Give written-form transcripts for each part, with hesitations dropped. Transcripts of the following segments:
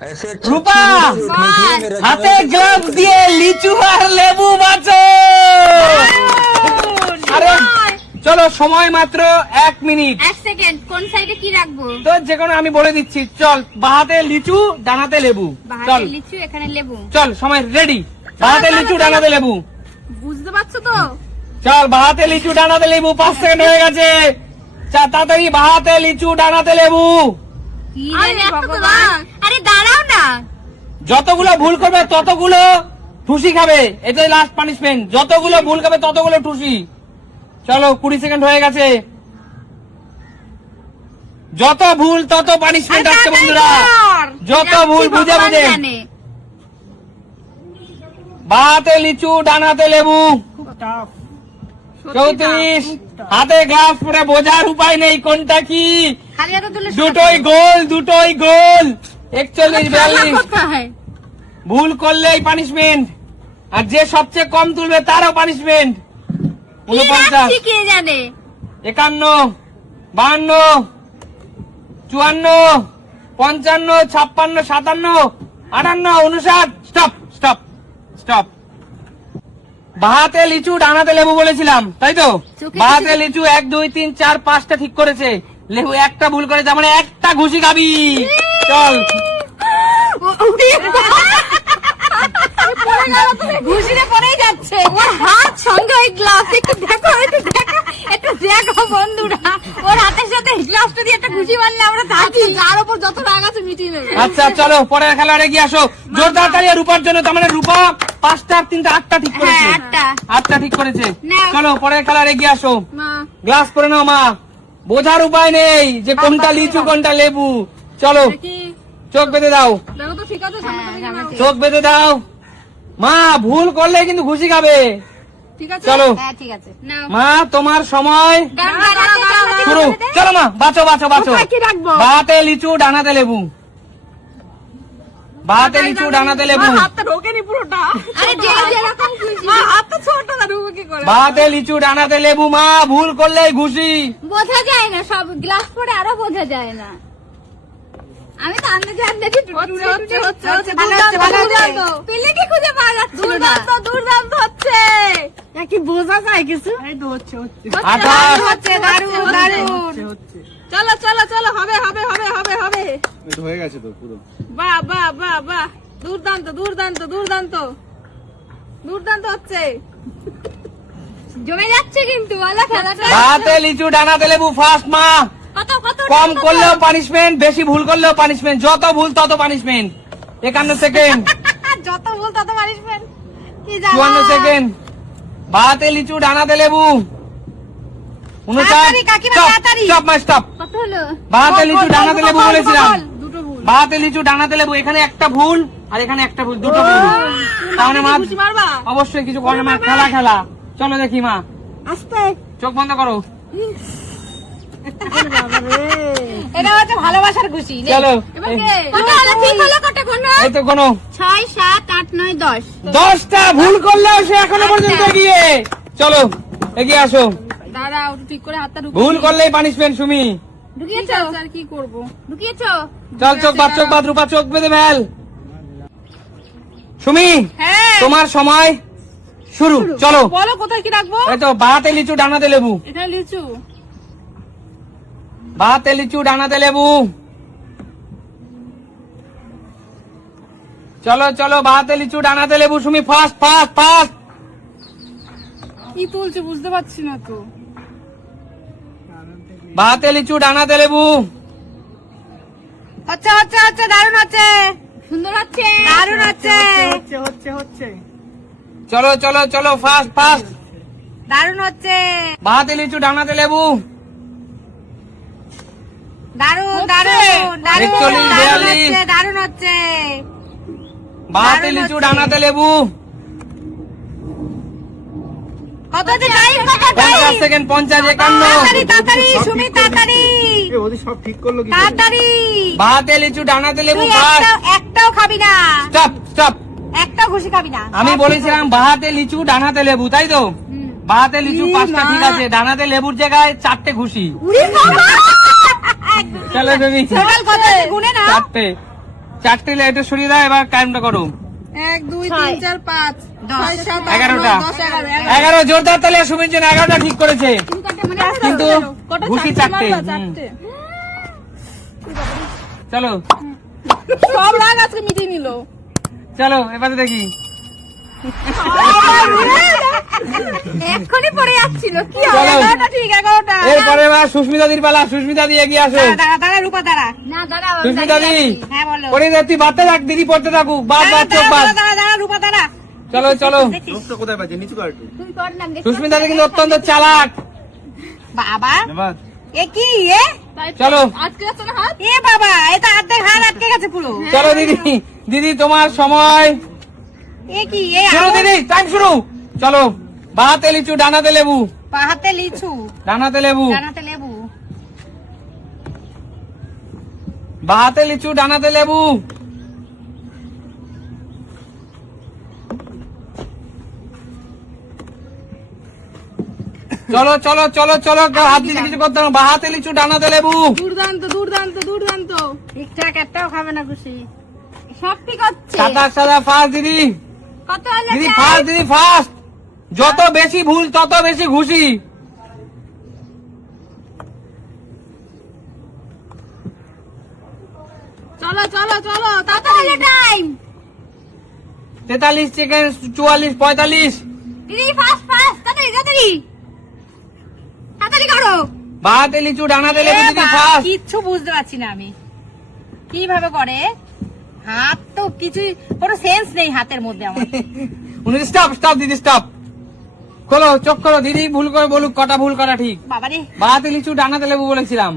রূপা হাতে গ্লাভ দিয়ে লিচু আর লেবু বাঁচো। আরে চলো, সময় মাত্র 1 মিনিট। 1 সেকেন্ড, কোন সাইডে কি রাখবো? তো যে কোনো আমি বলে দিচ্ছি। চল, বাহাতে লিচু ডানাতে লেবু। চল বাহাতে লিচু, এখানে লেবু। চল, সময় রেডি। বাহাতে লিচু ডানাতে লেবু। বুঝতে পারছো তো? চল, বাহাতে লিচু ডানাতে লেবু। 5 সেকেন্ড হয়ে গেছে। তাড়াতাড়ি বাহাতে লিচু ডানাতে লেবু। কি জানি ভগবান। আরে দাঁড়াও না। যতগুলো ভুল করবে ততগুলো ঠুসি খাবে। এটাই লাস্ট পানিশমেন্ট। যতগুলো ভুল খাবে ততগুলো ঠুসি। চলো, 20 সেকেন্ড হয়ে গেছে। যত ভুল তত পানিশমেন্ট আসছে বন্ধুরা। যত ভুল বুঝে বুঝে। বাহাতে লিচু ডানাতে লেবু। 34। হাতে গ্লাভ পরে বোঝার উপায় নেই কোনটা কি। দুটোই গোল, দুটোই গোল। 41, 42। ভুল করলেই পানিশমেন্ট। আর যে সবচেয়ে কম তুলবে তারও পানিশমেন্ট। 49, 51, 52, 54, 55, 56, 57, 58, 59। Stop stop stop. বাহাতে লিচু ডানাতে লেবু বলেছিলাম, তাই তো? বাহাতে লিচু 1, 2, 3, 4, 5টা ঠিক করেছে। লেবু একটা ভুল করেছে, মানে একটা ঘুষি খাবি। চল, ঘুষিতে পড়েই যাচ্ছে। ওর হাত সঙ্গে ওই গ্লাস। একটু দেখো, একটু দেখো, একটু দেখো বন্ধুরা। ওর হাতের সাথে গ্লাসটা দিয়ে একটা ঘুষি মারলে আমরা থাকি। যার উপর যত রাগ আছে মিটিয়ে নেবে। আচ্ছা চলো, পরের খেলার এগিয়ে আসো। জোরদার তালি রূপার জন্য। তার মানে রূপা 5টা 3টা 8টা ঠিক করেছে। 8টা ঠিক করেছে। চলো, পরের খেলার এগিয়ে আসো। গ্লাস করে নাও মা। বোঝার উপায় নেই যে কোনটা লিচু কোনটা লেবু। চলো, চোখ বেঁধে দাও। চোখ বেঁধে দাও মা। ভুল করলে কিন্তু ঘুষি খাবে। চলো মা, তোমার সময় শুরু। চলো মা, বাঁচো বাঁচো বাঁচো। বাহাতে লিচু ডানাতে লেবু। বাহাতে লিচু ডানাতে লেবু। বাহাতে লিচু ডানাতে লেবু। মা, ভুল করলে ঘুষি। বোঝা যায় না, সব গ্লাস পরে আরো বোঝা যায় না। আমি তো আন্দাজে আন্দাজে পেলেটি খুঁজে পাওয়া যাচ্ছে। দুর্দান্ত হচ্ছে। কি বোঝা যায় কিছু? চলো চলো চলো, হবে হবে হবে হবে হবে। হয়ে গেছে তো পুরো। বাহ বাহ বাহ বাহ, দুর্দান্ত দুর্দান্ত দুর্দান্ত দুর্দান্ত হচ্ছে। জমে যাচ্ছে কিন্তু খেলাটা। বাহাতে লিচু ডানাতে লেবু ফার্স্ট মা। কম করলেও পানিশমেন্ট, বেশি ভুল করলেও পানিশমেন্ট। যত ভুল তত পানিশমেন্ট। 51 সেকেন্ড। যত ভুল তত পানিশমেন্ট। 54 সেকেন্ড। বাহাতে লিচু ডানাতে লেবু। 59। স্টপ মা, স্টপ। কত হলো? বাহাতে লিচু ডানাতে লেবু বলেছিলাম। বাহাতে লিচু ডানাতে লেবু। এখানে একটা ভুল আর এখানে একটা ভুল, দুটো ভুল। তাহলে মা অবশ্যই কিছু করে মা। খেলা খেলা। চলো দেখি মা। আস্তে চোখ বন্ধ করো। এটা হচ্ছে ভালোবাসার খুশি। চলো, এই তো কোনো 6, 7, 8, 9, 10। 10টা ভুল করলেও সে এখনো পর্যন্ত এগিয়ে। চলো, এগিয়ে আসো। দাঁড়াও, ঠিক করে হাতটা ভুল করলেই পানিশমেন্ট। সুমি, ঢুকিয়েছো? আর কি করব? ঢুকিয়েছো? চল, চোখ বাদ রূপা, চোখ বেঁধে ফেল। সুমি, তোমার সময় শুরু। চলো, বলো কোথায় কি রাখবো? এই তো বাহাতে লিচু ডানাতে লেবু। এখানে লিচু। বাহাতে লিচু ডানাতে লেবু। চলো চলো, বাহাতে লিচু ডানাতে লেবু। Sumi first first first. কি তুলছে বুঝতে পারছি না তো। বাহাতে লিচু ডানাতে লেবু। আচ্ছা আচ্ছা আচ্ছা, দারুণ হচ্ছে, সুন্দর হচ্ছে, দারুণ হচ্ছে, হচ্ছে। চলো চলো চলো, ফার্স্ট ফার্স্ট। দারুণ হচ্ছে, বাহাতে লিচু ডানাতে লেবু। দারুণ দারুণ দারুণ 41, 42। দারুণ হচ্ছে। বাহাতে লিচু ডানাতে লেবু। কত টাইম? 50 সেকেন্ড। 50, 51। তাড়াতাড়ি সুমি, তাড়াতাড়ি ওদের সব ঠিক করলো কি? তাড়াতাড়ি। বাহাতে লিচু ডানাতে লেবু। একটাও খাবি না। Stop stop. একটাও খুশি খাবি না। আমি বলেছিলাম বাহাতে লিচু ডানাতে লেবু, তাই তো? বাহাতে লিচু 5টা ঠিক আছে, ডানাতে লেবুর জায়গায় 4টে ঘুষি। চলো তুমি, 4টে। 4টে লাইটে সরিয়ে দাও, এবার টাইমটা করো। 1 2 3 4 5 6 7 11টা 11 জোরদার তালে সুমির জন্য 11টা ঠিক করেছে, কিন্তু ঘুষি 4টে। চলো সব রাগ আজকে মিটিয়ে নিল। চলো এবারে দেখি। এক্ষুনি পড়ে যাচ্ছিল কি চলো। 11টা ঠিক 11টা। এরপরে এবার সুস্মিতা দির পালা। সুস্মিতা দি এগিয়ে আসো। দাঁড়া রূপা দাঁড়া। না দাঁড়া সুস্মিতা দি হ্যাঁ বলো। পড়ে যাচ্ছি, বাড়তে থাক, দিদি পড়তে থাকুক, বাদ বাদ চোখ বাদ। দাঁড়া রূপা দাঁড়া। চলো চলো। চোখটা কোথায় পাচ্ছে? নিচু কর একটু। তুই কর না দেখি। সুস্মিতা দি কিন্তু অত্যন্ত চালাক। বাবা এবার এ কি এ চলো আটকে গেছে না হাত? এ বাবা এটা অর্ধেক হাত আটকে গেছে পুরো। চলো দিদি, দিদি তোমার সময় এ কি এ শুরু। দিদি টাইম শুরু। চলো, বাহাতে লিচু ডানাতে লেবু, পাহাতে লিচু ডানাতে লেবু, ডানাতে লেবু। বাহাতে লিচু ডানাতে লেবু। চলো চলো চলো চলো, হাত দিয়ে কিছু করতে হবে। বাহাতে লিচু ডানাতে লেবু। দুর্দান্ত দুর্দান্ত দুর্দান্ত। ঠিকঠাক একটাও খাবে না খুশি। সব ঠিক হচ্ছে। সাদা সাদা ফার্স্ট দিদি, কত হলো? দিদি ফার্স্ট, দিদি ফার্স্ট। যত বেশি ভুল তত বেশি খুশি। চলো চলো চলো তাড়াতাড়ি টাইম। 43 সেকেন্ড, 44, 45। দিদি ফাস্ট ফাস্ট তাড়াতাড়ি তাড়াতাড়ি তাড়াতাড়ি করো। বাহাতে লিচু ডানাতে লেবু, দিদি ফার্স্ট। কিচ্ছু বুঝতে পারছি না আমি কিভাবে করে। হাত তো কিছুই কোনো সেন্স নেই হাতের মধ্যে আমার। উনি স্টপ স্টপ দিদি স্টপ। খোলো চোখ খোলো, দিদি ভুল করে বলুক কটা ভুল করা ঠিক। বাবারে বাহাতে লিচু ডানাতে লেবু বলেছিলাম।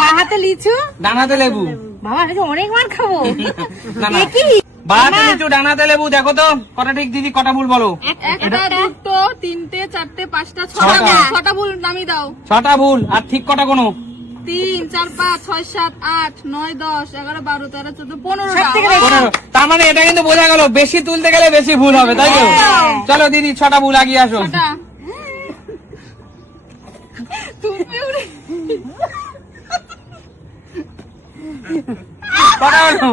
বাহাতে লিচু ডানাতে লেবু। বাবা আমি তো অনেক মার খাবো। না না, এ কি বাহাতে লিচু ডানাতে লেবু। দেখো তো কটা ঠিক, দিদি কটা ভুল বলো। একটা দুটো তিনটে চারটে পাঁচটা ছটা। ছটা ভুল নামিয়ে দাও। 6টা ভুল আর ঠিক কটা কোনো। 3 4 5 6 7 8 9 10 11 12 13 14 15 15। তার মানে এটা কিন্তু বোঝা গেল বেশি তুলতে গেলে বেশি ভুল হবে, তাই তো? চলো দিদি 6টা ভুল আগিয়ে আসো। কটা হলো?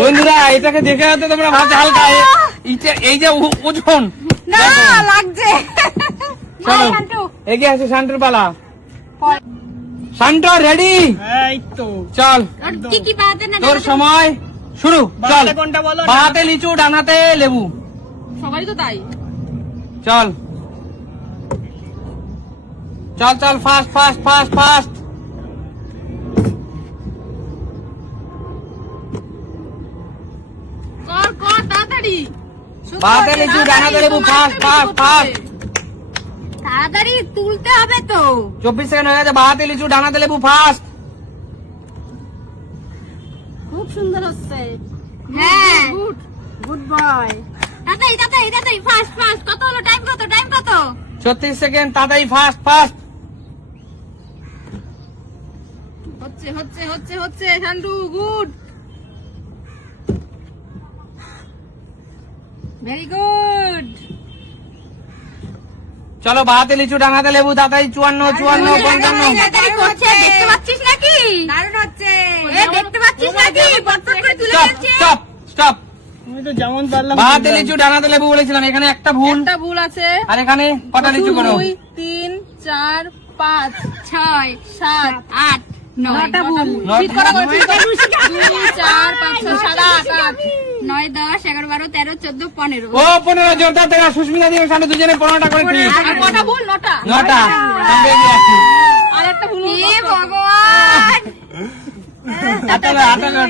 বন্ধুরা এটাকে দেখে হয়তো তোমরা ভাবছো হালকা, এই যে ওজন। না লাগছে। চলো এগিয়ে আসো, শান্তুর পালা। শান্ত রেডি? এই তো চল কি কি বাতে না তোর সময় শুরু। চল, বাহাতে কোনটা বলো? বাহাতে লিচু ডানাতে লেবু। সবাই তো তাই। চল চল চল, ফাস্ট ফাস্ট ফাস্ট ফাস্ট। কর কর তাড়াতাড়ি। বাহাতে লিচু ডানাতে লেবু, ফাস্ট ফাস্ট ফাস্ট। তাড়াতাড়ি তুলতে হবে তো। 24 সেকেন্ড হয়ে গেছে। বাহাতে লিচু ডানাতে লেবু, ফাস্ট। খুব সুন্দর হচ্ছে। হ্যাঁ গুড গুড বয়। তাড়াতাড়ি তাড়াতাড়ি তাড়াতাড়ি ফাস্ট ফাস্ট। কত হলো? টাইম কত? টাইম কত? 36 সেকেন্ড, তাড়াতাড়ি ফাস্ট ফাস্ট। হচ্ছে হচ্ছে হচ্ছে হচ্ছে শান্টু গুড ভেরি গুড। চলো বাহাতে লিচু ডানাতে লেবু, তাড়াতাড়ি 54 54 55। দেখতে পাচ্ছিস নাকি? দারুণ হচ্ছে। দেখতে পাচ্ছিস নাকি? পটপট করে তুলে স্টপ যাচ্ছে। Stop stop. আমি তো যেমন পারলাম বাহাতে লিচু ডানাতে লেবু বলেছিলাম, এখানে একটা ভুল। একটা ভুল আছে। আর এখানে কটা লিচু করো? 2 3 4 5 6 7 8 9টা ভুল। ঠিক করে বলছি 2 4 5 6 7 8 8 9 10 11 12 13 14 15। ও 15 জোরদার দেখা। সুস্মিতা দিয়ে সামনে দুজনে 15টা করে ঠিক। আর কটা ভুল? 9টা। 9টা। আমরা এগিয়ে আসছি। আর একটা ভুল। এ ভগবান। হাতে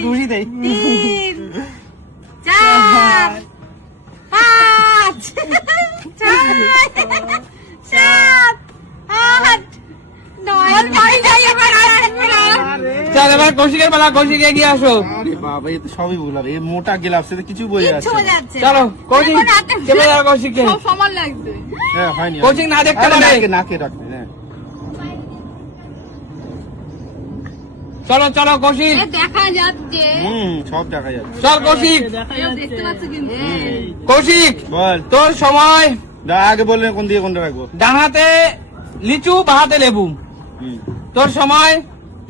ঘুষি দেই। 3 4 5 6 7 8 চল এবার কৌশিকের পালা। কৌশিক এগিয়ে আসো। আরে বাবা, এ তো সবই ভুল হবে। এ মোটা গ্লাভস, এতে কিছু বোঝা যাচ্ছে না। চলো কৌশিক চেপে যাও কৌশিককে। সব সমান লাগবে। হ্যাঁ হয়নি। কৌশিক না দেখতে আরে পারে। নাকে নাকে রাখবে। হ্যাঁ চলো চলো কৌশিক। দেখা যাচ্ছে। সব দেখা যাচ্ছে। চল কৌশিক। দেখতে পাচ্ছি কিন্তু। কৌশিক বল, তোর সময়। আগে বললেন কোন দিকে কোনটা রাখবো? ডানাতে লিচু বাহাতে লেবু। তোর সময়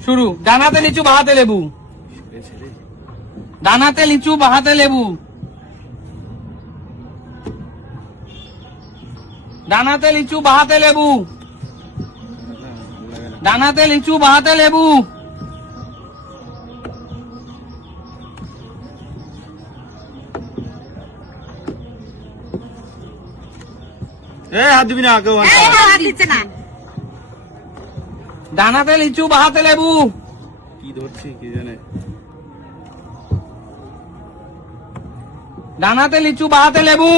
শুরু। ডানাতে লিচু বাহাতে লেবু। ডানাতে লিচু বাহাতে লেবু। ডানাতে লিচু বাহাতে লেবু। ডানাতে লিচু বাহাতে লেবু। হাত দিবি না কেউ হাত দিচ্ছে না। ডানাতে লিচু বাহাতে লেবু। কি ধরছি কি জানে। ডানাতে লিচু বাহাতে লেবু।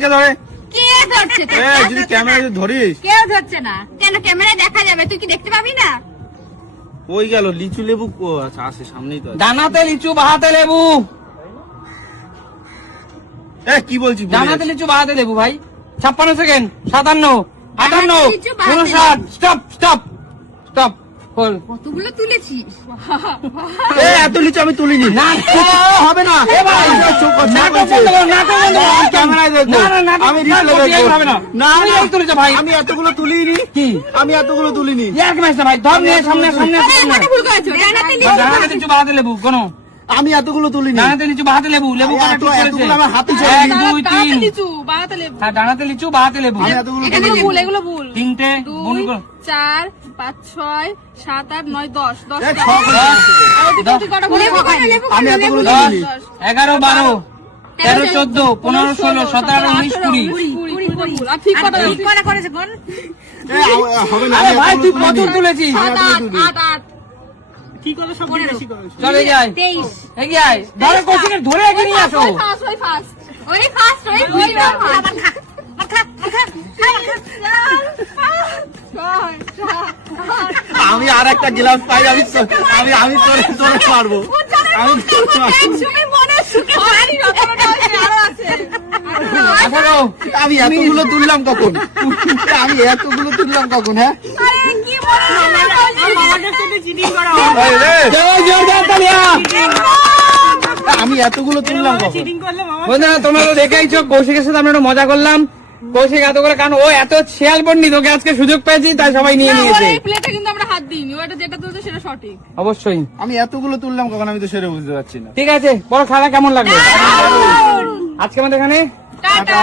কে ধরে? কে ধরছে তো? যদি ক্যামেরা ধরিস কেউ ধরছে না কেন? ক্যামেরায় দেখা যাবে, তুই কি দেখতে পাবি না? ওই গেল লিচু লেবু। আচ্ছা আসে সামনেই তো আছে। ডানাতে লিচু বাহাতে লেবু। কি বলছি ভুলে ডানাতে যাচ্ছি। লিচু বাহাতে লেবু ভাই। 56 সেকেন্ড। 57, 58, লিচু বাহাতে 59। Stop stop stop. খোল। কতগুলো তুলেছিস? এত লিচু আমি তুলিনি। না হবে না। এ ভাই, নাটক বন্ধ করো, নাটক বন্ধ করো। ক্যামেরায় দেখবো। না, না, নাটক আমি না, রিপ্লে কপি দেখবো। হবে না। না, তুমি না। এই তুলেছো ভাই। আমি এতগুলো তুলিনি। কি? আমি এতগুলো তুলিনি। এক ম্যাচ না ভাই। ধর নিয়ে সামনে সামনে সামনে। মানে ভুল করেছো। ডানাতে লিচু ডানাতে লিচু বাহাতে লেবু। কোন? আমি এতগুলো তুলিনি। ডানাতে লিচু বাহাতে লেবু। লেবু কটা ঠিক করেছে? এতগুলো আমার হাতে 1, 2, 3। লিচু বাহাতে লেবু। হ্যাঁ, ডানাতে লিচু বাহাতে লেবু। আমি এতগুলো এগুলো তুলিনি। ভুল, এগুলো ভুল। 3টে গুণ 2 করো। 4 5 6 7 8 9 10 10 এ, ছক হয়ে গেছে। আমি এতগুলো 10, তুলিনি। 11, 12, 13, 14, 15, 16, 17, 18, 19, 20। ঠিক করা করেছে কোন? হবে না। আরে আমি ভাই, এতগুলো তুই কত তুলিনি। তুলেছিস? 8 8 কি করে সব বেশি করে? চল এগিয়ে আয়। 23 এগিয়ে আয়। ধরে কোচিং ধরে এগিয়ে নিয়ে আসো। ওই ফার্স্ট আবার খা আমি আর একটা গ্লাস পাই। আমি আমি তোরে তোরে মারবো। আমি তোরে মারবো। আসো। আমি এতগুলো তুললাম কখন? আমি এতগুলো তুললাম কখন? হ্যাঁ এই রে, জয় জোরদার তালিয়া। আমি এতগুলো তুললাম কখন? বন্ধুরা, তোমরা তো দেখেইছো কৌশিকের সাথে আমরা একটু মজা করলাম। কৌশিক এত করে, কারণ ও এত শেয়াল পণ্ডিত, ওকে আজকে সুযোগ পেয়েছি তাই সবাই নিয়ে নিয়েছে। অবশ্যই। আমি এতগুলো তুললাম কখন? আমি তো সেটা বুঝতে পারছি না। ঠিক আছে, বড় খেলা কেমন লাগলো আজকে আমাদের এখানে? টাটা।